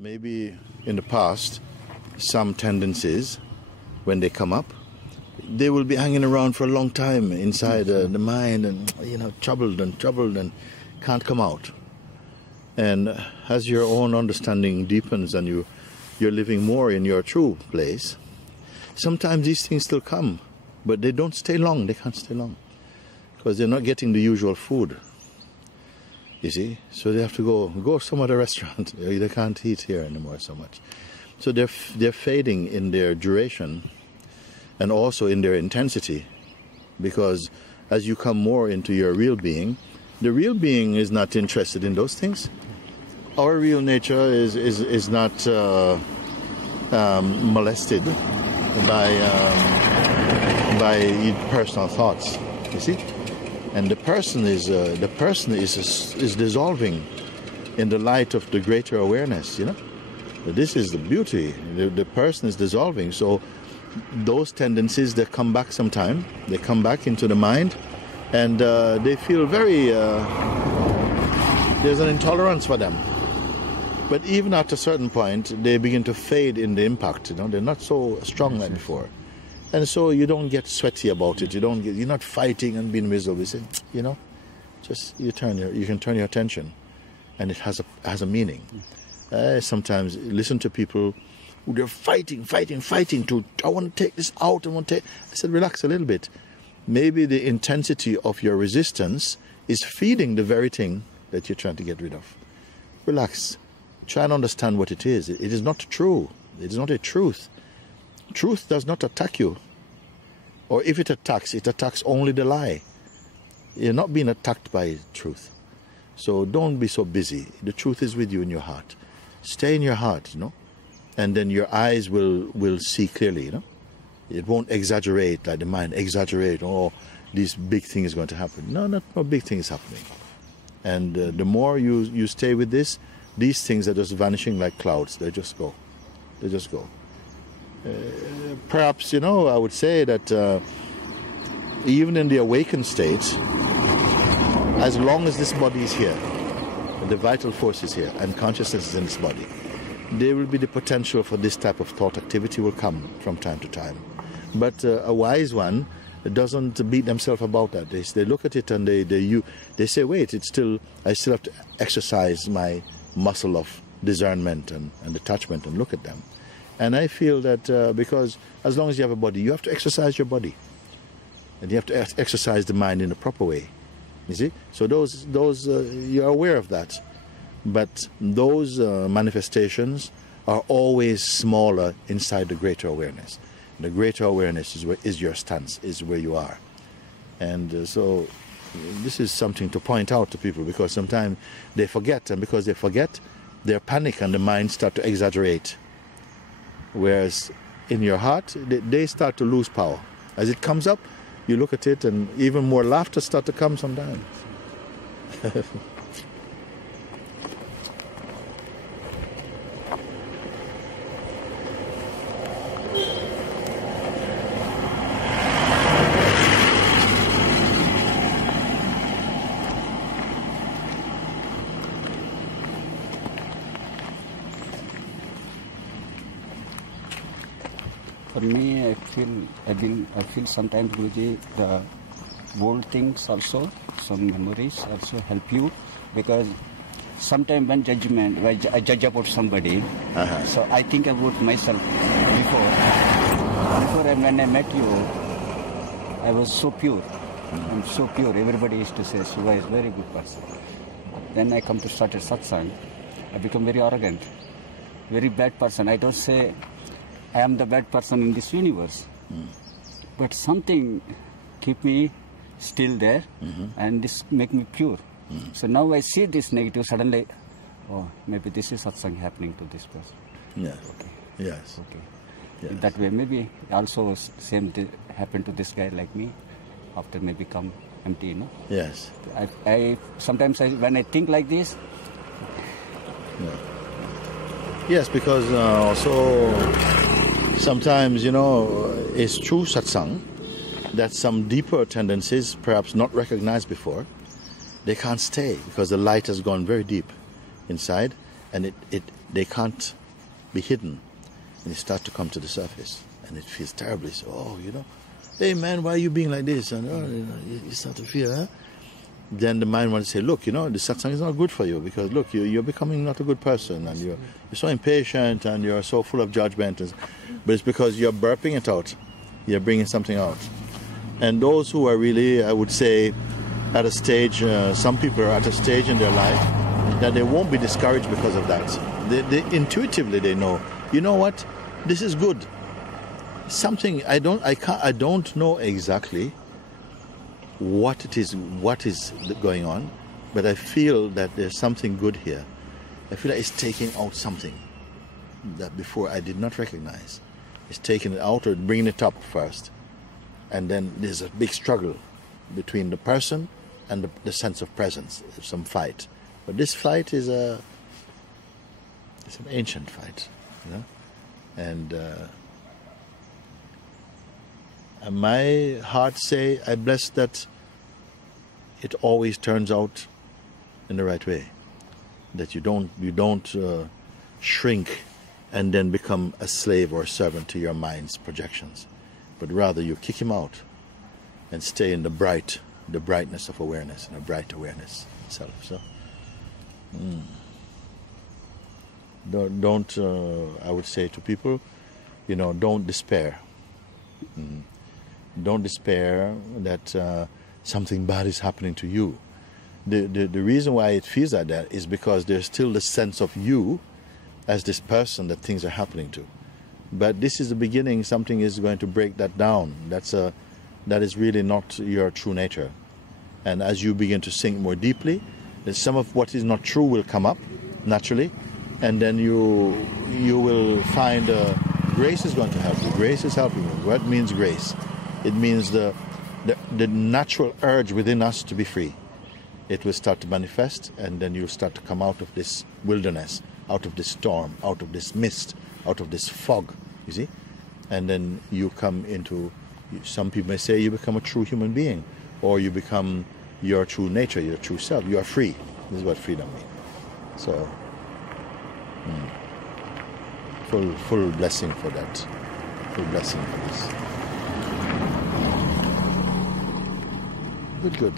Maybe in the past, some tendencies, when they come up, they will be hanging around for a long time inside the mind and, troubled and can't come out. And as your own understanding deepens and you're living more in your true place, sometimes these things still come, but they don't stay long. They can't stay long because they're not getting the usual food. You see, so they have to go some other restaurant. They can't eat here anymore so much. So they're fading in their duration and also in their intensity, because as you come more into your real being, the real being is not interested in those things. Our real nature is not molested by personal thoughts. You see. And the person is dissolving in the light of the greater awareness, This is the beauty. The person is dissolving. So those tendencies, they come back sometime. They come back into the mind, and they feel very... there's an intolerance for them. But even at a certain point, they begin to fade in the impact. They're not so strong like before. And so you don't get sweaty about it. You're not fighting and being miserable. Just you can turn your attention, and it has a meaning. Sometimes listen to people who they're fighting to. I want to take this out. I said, relax a little bit. Maybe the intensity of your resistance is feeding the very thing that you're trying to get rid of. Relax. Try and understand what it is. It is not true. It is not a truth. Truth does not attack you. Or if it attacks only the lie. You're not being attacked by truth. So don't be so busy. The truth is with you in your heart. Stay in your heart, and then your eyes will see clearly, It won't exaggerate like the mind exaggerate. Oh, this big thing is going to happen. No big thing is happening. And the more you stay with this, these things are just vanishing like clouds. They just go. Perhaps, I would say that even in the awakened state, as long as this body is here, the vital force is here, and consciousness is in this body, there will be the potential for this type of thought activity will come from time to time. But a wise one doesn't beat themselves about that. They look at it and they say, wait, I still have to exercise my muscle of discernment and detachment and look at them. And I feel that because as long as you have a body, you have to exercise your body. And you have to exercise the mind in a proper way. You see? So those you're aware of that. But those manifestations are always smaller inside the greater awareness. The greater awareness is your stance, is where you are. And so this is something to point out to people, because sometimes they forget. And because they forget, they panic and the mind starts to exaggerate. Whereas in your heart, they start to lose power. As it comes up, you look at it and even more laughter starts to come sometimes. For me, I feel sometimes, Guruji, the old things also, some memories also help you, because sometimes when I judge about somebody, so I think about myself before when I met you, I was so pure. I'm so pure. Everybody used to say Shiva is a very good person. Then I come to start a satsang, I become very arrogant, very bad person. I don't say I am the bad person in this universe, but something keep me still there, and this make me pure. So now I see this negative, suddenly, oh, maybe this is satsang happening to this person. Yeah. Okay. Yes. Okay. Yes. In that way, maybe also same happened to this guy like me, after maybe come empty, Yes. I sometimes when I think like this. Yeah. Yes, because also sometimes, it's true satsang that some deeper tendencies, perhaps not recognized before, they can't stay because the light has gone very deep inside, and they can't be hidden, and they start to come to the surface, and it feels terribly. So, oh, you know, hey man, why are you being like this? And oh, you know, you start to feel, huh? Then the mind wants to say, look, you know, the satsang is not good for you, because look, you're becoming not a good person, and you're so impatient, and you're so full of judgment. But it's because you're burping it out. You're bringing something out. And those who are really, I would say, at a stage, some people are at a stage in their life that they won't be discouraged because of that. They intuitively they know, you know what, this is good. Something I don't know exactly what is going on, but I feel that there's something good here. I feel like it's taking out something that before I did not recognize. It's taking it out or bringing it up first, and then there's a big struggle between the person and the sense of presence. There's some fight, but this fight is it's an ancient fight, you know, and my heart say, I bless that it always turns out in the right way. That you don't shrink and then become a slave or a servant to your mind's projections, but rather you kick him out and stay in the brightness of awareness, and a bright awareness self. So, don't I would say to people, you know, don't despair. Don't despair that something bad is happening to you. The reason why it feels like that is because there's still the sense of you as this person that things are happening to. But this is the beginning. Something is going to break that down. That is really not your true nature. And as you begin to sink more deeply, then some of what is not true will come up naturally, and then you will find grace is going to help you. Grace is helping you. What means grace? It means the natural urge within us to be free. It will start to manifest, and then you'll start to come out of this wilderness, out of this storm, out of this mist, out of this fog, you see? And then you come into, some people may say you become a true human being, or you become your true nature, your true self. You are free. This is what freedom means. So, full blessing for that. Full blessing for this. Good.